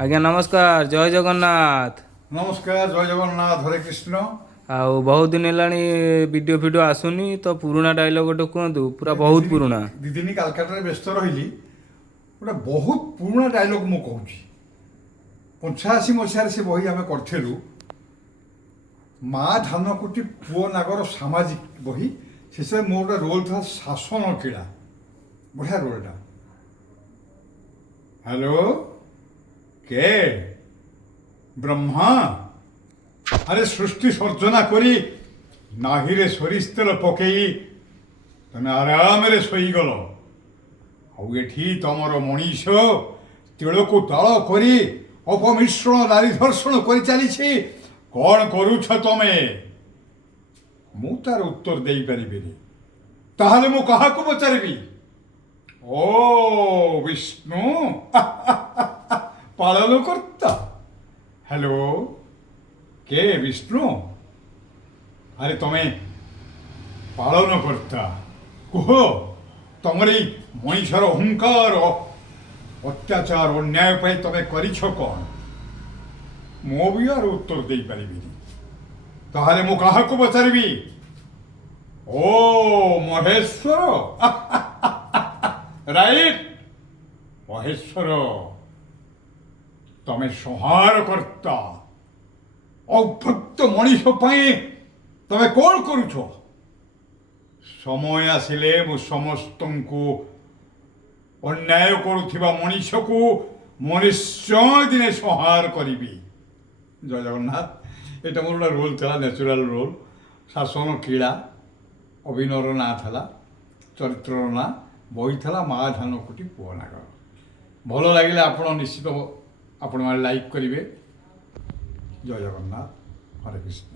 ଆଜ୍ଞା ନମସ୍କାର, ଜୟ ଜଗନ୍ନାଥ। ନମସ୍କାର, ଜୟ ଜଗନ୍ନାଥ, ହରେ କୃଷ୍ଣ। ଆଉ ବହୁତ ଦିନ ହେଲାଣି ଭିଡ଼ିଓ ଫିଡ଼ିଓ ଆସୁନି ତ, ପୁରୁଣା ଡାଇଲଗ ଗୋଟେ କୁହନ୍ତୁ, ପୁରା ବହୁତ ପୁରୁଣା। ଦି ଦିନ କାଲକାଟାରେ ବ୍ୟସ୍ତ ରହିଲି। ଗୋଟେ ବହୁତ ପୁରୁଣା ଡାଇଲଗ ମୁଁ କହୁଛି। 85 ମସିହାରେ ସେ ବହି ଆମେ କରିଥିଲୁ। ମା ଧାନକୁଟି ପୁଅ ନାଗର ସାମାଜିକ ବହି। ଶେଷରେ ମୋର ଗୋଟେ ରୋଲ୍ ଥିଲା ଶାସନ କିଳା। ବଢ଼ିଆ ରୋଲ୍ଟା। ହ୍ୟାଲୋ, କେ ବ୍ରହ୍ମା? ଆରେ ସୃଷ୍ଟି ସର୍ଜନା କରି ନାହିରେ ସୋରିଷ ତେଲ ପକେଇ ତମେ ଆରାମରେ ଶୋଇଗଲ। ଆଉ ଏଠି ତମର ମଣିଷ ତିଳକୁ ତାଳ କରି ଅପମିଶ୍ରଣ ନାରୀ ଧର୍ଷଣ କରି ଚାଲିଛି। କ'ଣ କରୁଛ ତମେ? ମୁଁ ତାର ଉତ୍ତର ଦେଇପାରିବିନି। ତାହେଲେ ମୁଁ କାହାକୁ ପଚାରିବି? ଓ ବିଷ୍ଣୁ, ପାଳନ କର୍ତ୍ତା। ହ୍ୟାଲୋ, କେ ବିଷ୍ଣୁ? ଆରେ ତମେ ପାଳନ କର୍ତ୍ତା, କୁହ ତମର ଏଇ ମଣିଷର ଅହଙ୍କାର ଅତ୍ୟାଚାର ଅନ୍ୟାୟ ପାଇଁ ତମେ କରିଛ କ'ଣ? ମୁଁ ବି ଆର ଉତ୍ତର ଦେଇପାରିବିନି। ତାହେଲେ ମୁଁ କାହାକୁ ପଚାରିବି? ଓ ମହେଶ୍ୱର, ରାଇଟ୍, ମହେଶ୍ୱର। ତମେ ସଂହାର କର୍ତ୍ତା। ଅଭକ୍ତ ମଣିଷ ପାଇଁ ତମେ କ'ଣ କରୁଛ? ସମୟ ଆସିଲେ ମୁଁ ସମସ୍ତଙ୍କୁ ଅନ୍ୟାୟ କରୁଥିବା ମଣିଷକୁ ମୁଁ ନିଶ୍ଚୟ ଦିନେ ସଂହାର କରିବି। ଜୟ ଜଗନ୍ନାଥ। ଏଇଟା ମୋର ଗୋଟେ ରୋଲ୍ ଥିଲା, ନ୍ୟାଚୁରାଲ୍ ରୋଲ୍। ଶାସନ କିଳା, ଅଭିନୟର ନାଁ ଥିଲା, ଚରିତ୍ରର ନାଁ, ବହି ଥିଲା ମା ଧାନକୁଟି ପୁଅ ନାଗର। ଭଲ ଲାଗିଲେ ଆପଣ ନିଶ୍ଚିତ ଆପଣମାନେ ଲାଇକ୍ କରିବେ। ଜୟ ଜଗନ୍ନାଥ, ହରେ କୃଷ୍ଣ।